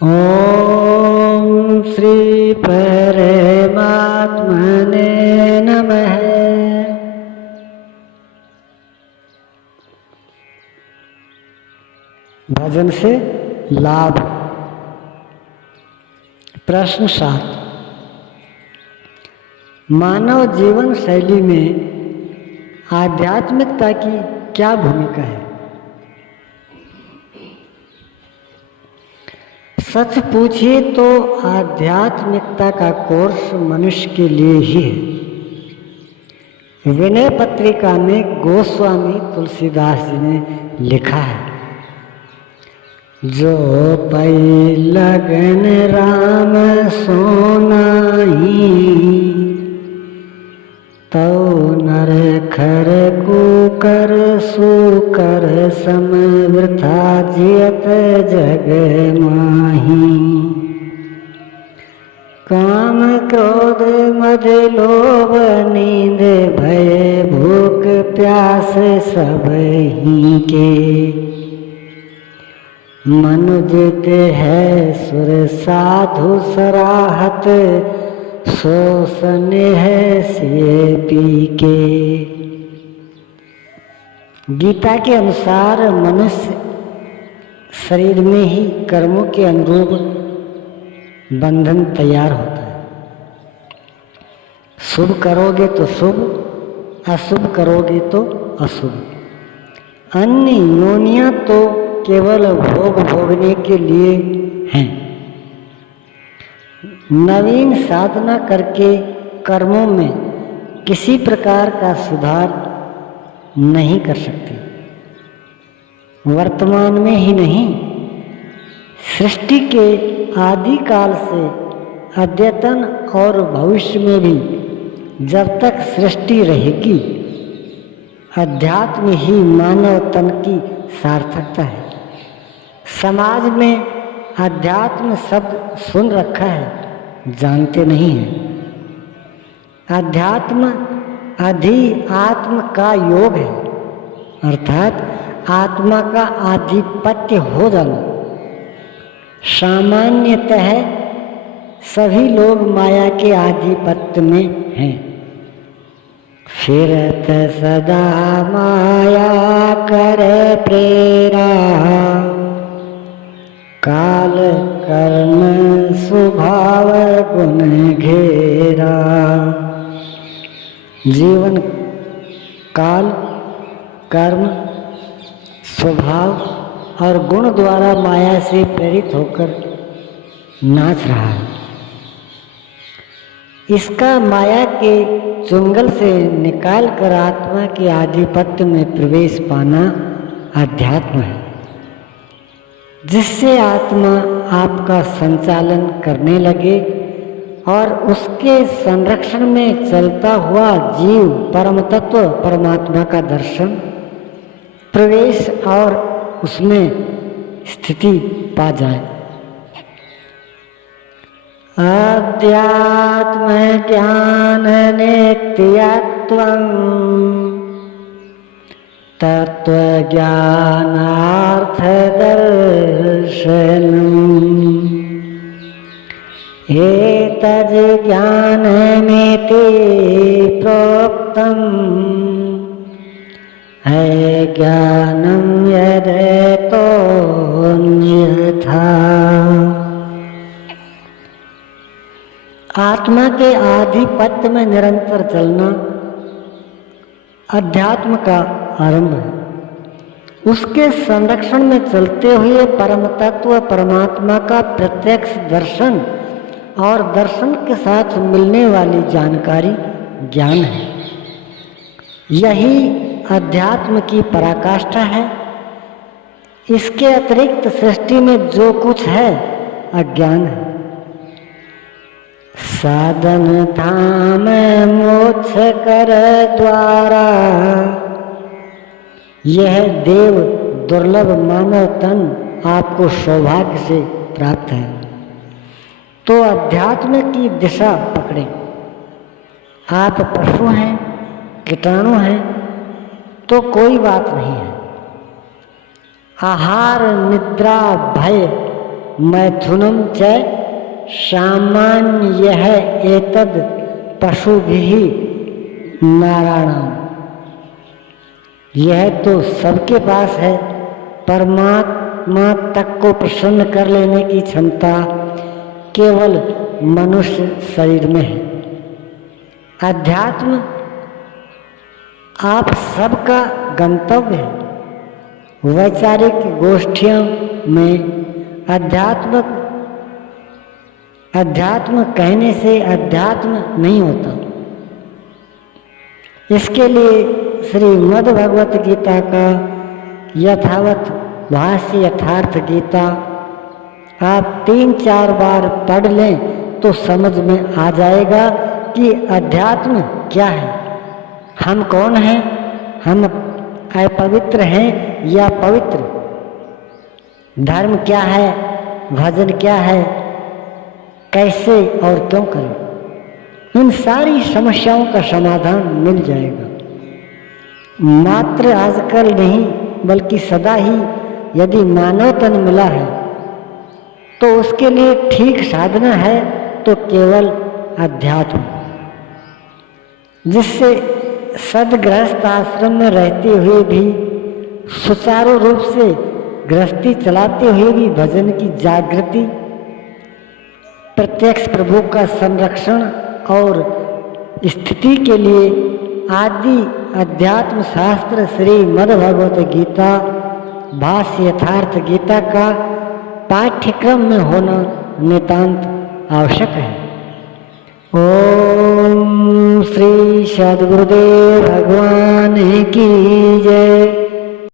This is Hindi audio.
ओम श्री परमात्मने नमः। भजन से लाभ। प्रश्न 7। मानव जीवन शैली में आध्यात्मिकता की क्या भूमिका है? सच पूछिए तो आध्यात्मिकता का कोर्स मनुष्य के लिए ही है। विनय पत्रिका में गोस्वामी तुलसीदास जी ने लिखा है, जो पै लगन राम सोनाही, तौ नर खर कुकर सुकर सम वृथा जियत जग माही। काम क्रोध मद लोभ नींद भय भूख प्यास सब ही के। मनुजित है सुर साधु सराहत, सो स्नेह सिए पी के। गीता के अनुसार मनुष्य शरीर में ही कर्मों के अनुरूप बंधन तैयार होता है। शुभ करोगे तो शुभ, अशुभ करोगे तो अशुभ। अन्य योनियां तो केवल भोग भोगने के लिए हैं। नवीन साधना करके कर्मों में किसी प्रकार का सुधार नहीं कर सकते। वर्तमान में ही नहीं, सृष्टि के आदि काल से अद्यतन और भविष्य में भी जब तक सृष्टि रहेगी, अध्यात्म ही मानव तन की सार्थकता है। समाज में अध्यात्म शब्द सुन रखा है, जानते नहीं हैं। अध्यात्म आत्म का योग है, अर्थात आत्मा का आधिपत्य हो जाना। सामान्यतः सभी लोग माया के आधिपत्य में हैं। फिरत सदा माया कर प्रेरा, काल कर्म स्वभाव गुण घेरा। जीवन काल, कर्म, स्वभाव और गुण द्वारा माया से प्रेरित होकर नाच रहा है। इसका माया के चुंगल से निकालकर आत्मा के आधिपत्य में प्रवेश पाना अध्यात्म है, जिससे आत्मा आपका संचालन करने लगे और उसके संरक्षण में चलता हुआ जीव परम तत्व परमात्मा का दर्शन, प्रवेश और उसमें स्थिति पा जाए। अध्यात्म ज्ञान नित्यत्वं, तत्व ज्ञानार्थ दर्शनम्। एतद् ज्ञानमिति प्रोक्तम्, अज्ञानं यदेतोऽन्यथा। आत्मा के आधिपत्य में निरंतर चलना अध्यात्म का आरंभ है। उसके संरक्षण में चलते हुए परम तत्व परमात्मा का प्रत्यक्ष दर्शन और दर्शन के साथ मिलने वाली जानकारी ज्ञान है। यही अध्यात्म की पराकाष्ठा है। इसके अतिरिक्त सृष्टि में जो कुछ है अज्ञान है। साधन धाम मोक्ष कर द्वारा, यह देव दुर्लभ मानव तन आपको सौभाग्य से प्राप्त है। तो अध्यात्म की दिशा पकड़ें। आप पशु हैं, कीटाणु हैं तो कोई बात नहीं है। आहार, निद्रा, भय मैथुनम च सामान्य एतद पशुभिः नारायणम। यह तो सबके पास है। परमात्मा तक को प्रसन्न कर लेने की क्षमता केवल मनुष्य शरीर में है। अध्यात्म आप सबका गंतव्य है। वैचारिक गोष्ठियों में अध्यात्म कहने से अध्यात्म नहीं होता। इसके लिए श्रीमद् भगवत गीता का यथावत भाष्य यथार्थ गीता आप 3-4 बार पढ़ लें तो समझ में आ जाएगा कि अध्यात्म क्या है, हम कौन हैं, हम अपवित्र हैं या पवित्र, धर्म क्या है, भजन क्या है, कैसे और क्यों करें। इन सारी समस्याओं का समाधान मिल जाएगा। मात्र आजकल नहीं बल्कि सदा ही यदि मानव तन मिला है तो उसके लिए ठीक साधना है तो केवल अध्यात्म, जिससे सदगृहस्थ आश्रम में रहते हुए भी सुचारू रूप से गृहस्थी चलाते हुए भी भजन की जागृति, प्रत्यक्ष प्रभु का संरक्षण और स्थिति के लिए आदि अध्यात्म शास्त्र श्रीमद् भगवत गीता भाष्य यथार्थ गीता का पाठ्यक्रम में होना नितांत आवश्यक है। ओम श्री सद्गुरुदेव भगवान की जय।